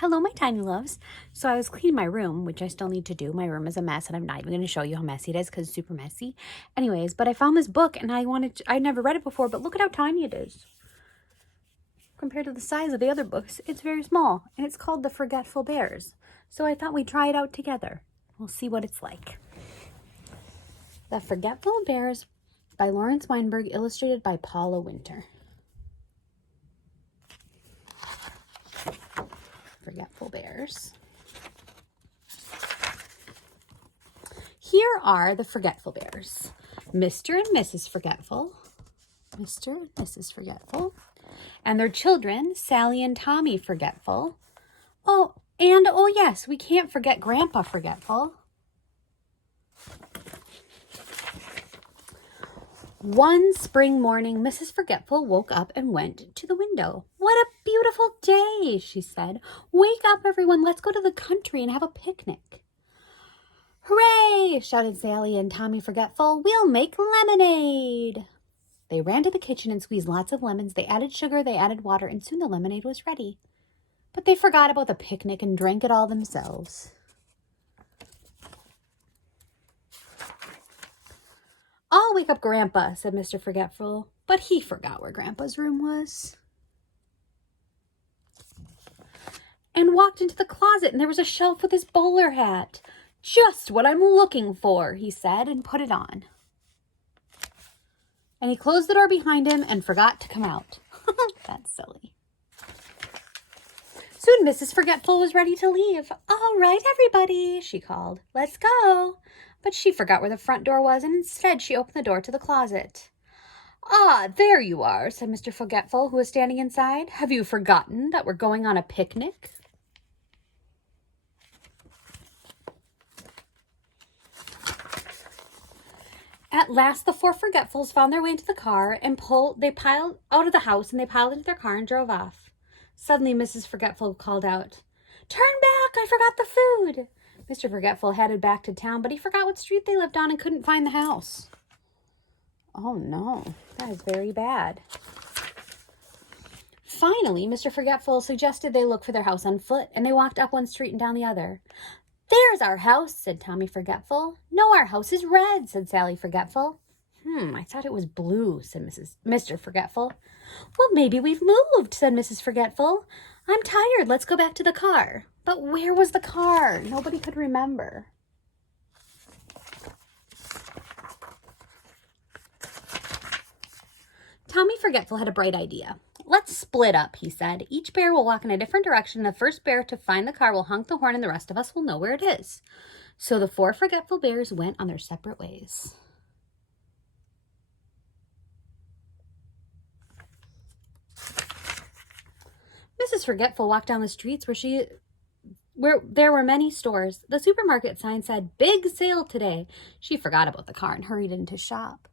Hello, my tiny loves. So I was cleaning my room, which I still need to do. My room is a mess, and I'm not even going to show you how messy it is because it's super messy. Anyways, but I found this book, and I never read it before, but look at how tiny it is. Compared to the size of the other books, it's very small, and it's called The Forgetful Bears. So I thought we'd try it out together. We'll see what it's like. The Forgetful Bears by Lawrence Weinberg, illustrated by Paula Winter. Forgetful Bears. Here are the Forgetful Bears. Mr. and Mrs. Forgetful. Mr. and Mrs. Forgetful. And their children, Sally and Tommy Forgetful. Oh yes, we can't forget Grandpa Forgetful. One spring morning, Mrs. Forgetful woke up and went to the window. "What a beautiful day," she said. "Wake up, everyone. Let's go to the country and have a picnic." "Hooray!" shouted Sally and Tommy Forgetful. "We'll make lemonade." They ran to the kitchen and squeezed lots of lemons. They added sugar, they added water, and soon the lemonade was ready. But they forgot about the picnic and drank it all themselves. "I'll wake up Grandpa," said Mr. Forgetful, but he forgot where Grandpa's room was. And walked into the closet, and there was a shelf with his bowler hat. "Just what I'm looking for," he said, and put it on. And he closed the door behind him and forgot to come out. That's silly. Soon Mrs. Forgetful was ready to leave. "All right, everybody," she called. "Let's go." But she forgot where the front door was, and instead she opened the door to the closet. "Ah, there you are," said Mr. Forgetful, who was standing inside. "Have you forgotten that we're going on a picnic?" At last, the four Forgetfuls found their way into the car and they piled out of the house, and they piled into their car and drove off. Suddenly, Mrs. Forgetful called out, "Turn back! I forgot the food!" Mr. Forgetful headed back to town, but he forgot what street they lived on and couldn't find the house. Oh no, that is very bad. Finally, Mr. Forgetful suggested they look for their house on foot, and they walked up one street and down the other. "There's our house," said Tommy Forgetful. "No, our house is red," said Sally Forgetful. I thought it was blue," said Mr. Forgetful. "Well, maybe we've moved," said Mrs. Forgetful. "I'm tired. Let's go back to the car." But where was the car? Nobody could remember. Tommy Forgetful had a bright idea. "Let's split up," he said. "Each bear will walk in a different direction. The first bear to find the car will honk the horn, and the rest of us will know where it is." So the four Forgetful Bears went on their separate ways. Mrs. Forgetful walked down the streets where there were many stores. The supermarket sign said, "Big sale today." She forgot about the car and hurried in to shop.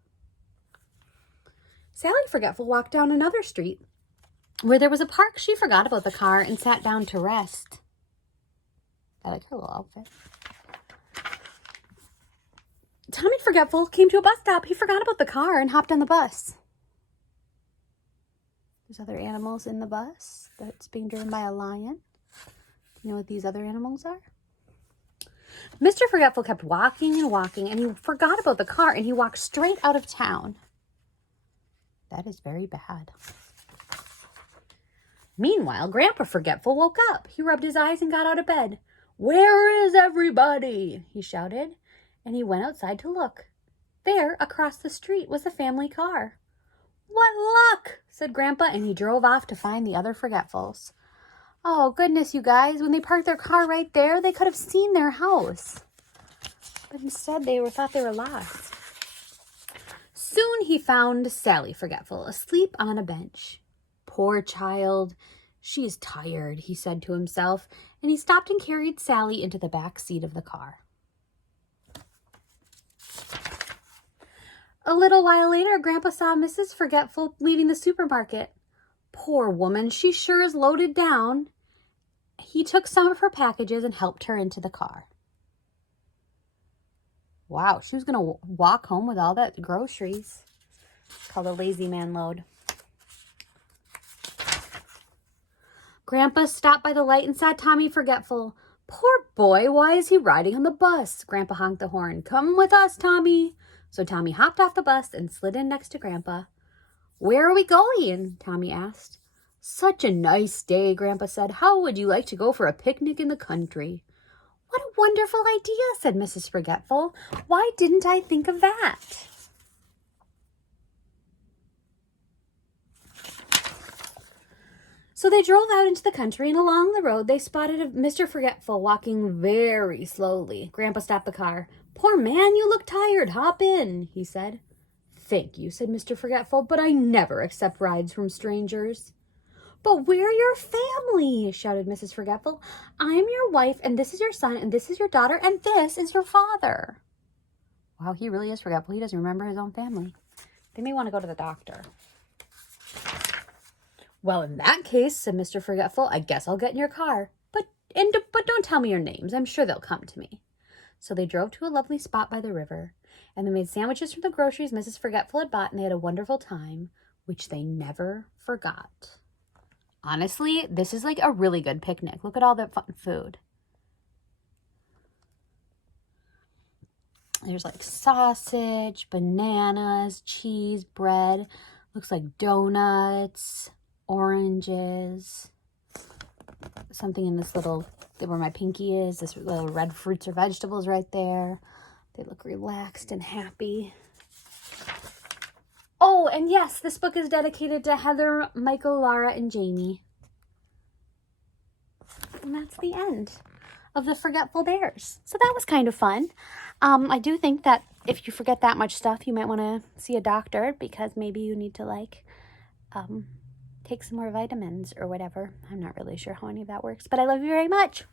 Sally Forgetful walked down another street where there was a park. She forgot about the car and sat down to rest. I like her little outfit. Tommy Forgetful came to a bus stop. He forgot about the car and hopped on the bus. There's other animals in the bus that's being driven by a lion. You know what these other animals are? Mr. Forgetful kept walking and walking, and he forgot about the car, and he walked straight out of town. That is very bad. Meanwhile, Grandpa Forgetful woke up. He rubbed his eyes and got out of bed. "Where is everybody?" he shouted, and he went outside to look. There, across the street, was the family car. "What luck!" said Grandpa, and he drove off to find the other Forgetfuls. Oh, goodness, you guys. When they parked their car right there, they could have seen their house. But instead, they thought they were lost. Soon he found Sally Forgetful asleep on a bench. "Poor child. She is tired," he said to himself, and he stopped and carried Sally into the back seat of the car. A little while later, Grandpa saw Mrs. Forgetful leaving the supermarket. Poor woman, she sure is loaded down. He took some of her packages and helped her into the car. Wow, she was going to walk home with all that groceries. It's called a lazy man load. Grandpa stopped by the light and saw Tommy Forgetful. Poor boy, why is he riding on the bus? Grandpa honked the horn. Come with us, Tommy. So Tommy hopped off the bus and slid in next to Grandpa. Where are we going? Tommy asked. Such a nice day, Grandpa said. How would you like to go for a picnic in the country? What a wonderful idea, said Mrs. Forgetful. Why didn't I think of that? So they drove out into the country, and along the road they spotted Mr. Forgetful walking very slowly. Grandpa stopped the car. Poor man, you look tired. Hop in, he said. Thank you, said Mr. Forgetful, but I never accept rides from strangers. But we're your family, shouted Mrs. Forgetful. I'm your wife, and this is your son, and this is your daughter, and this is your father. Wow, he really is forgetful. He doesn't remember his own family. They may want to go to the doctor. Well, in that case, said Mr. Forgetful, I guess I'll get in your car. But don't tell me your names. I'm sure they'll come to me. So they drove to a lovely spot by the river, and they made sandwiches from the groceries Mrs. Forgetful had bought, and they had a wonderful time, which they never forgot. Honestly, this is like a really good picnic. Look at all the fun food. There's like sausage, bananas, cheese, bread. Looks like donuts, oranges. Something in this little, where my pinky is, this little red fruits or vegetables right there. They look relaxed and happy. Oh, and yes, this book is dedicated to Heather, Michael, Laura, and Jamie. And that's the end of the Forgetful Bears. So that was kind of fun. I do think that if you forget that much stuff, you might want to see a doctor, because maybe you need to take some more vitamins or whatever. I'm not really sure how any of that works, but I love you very much.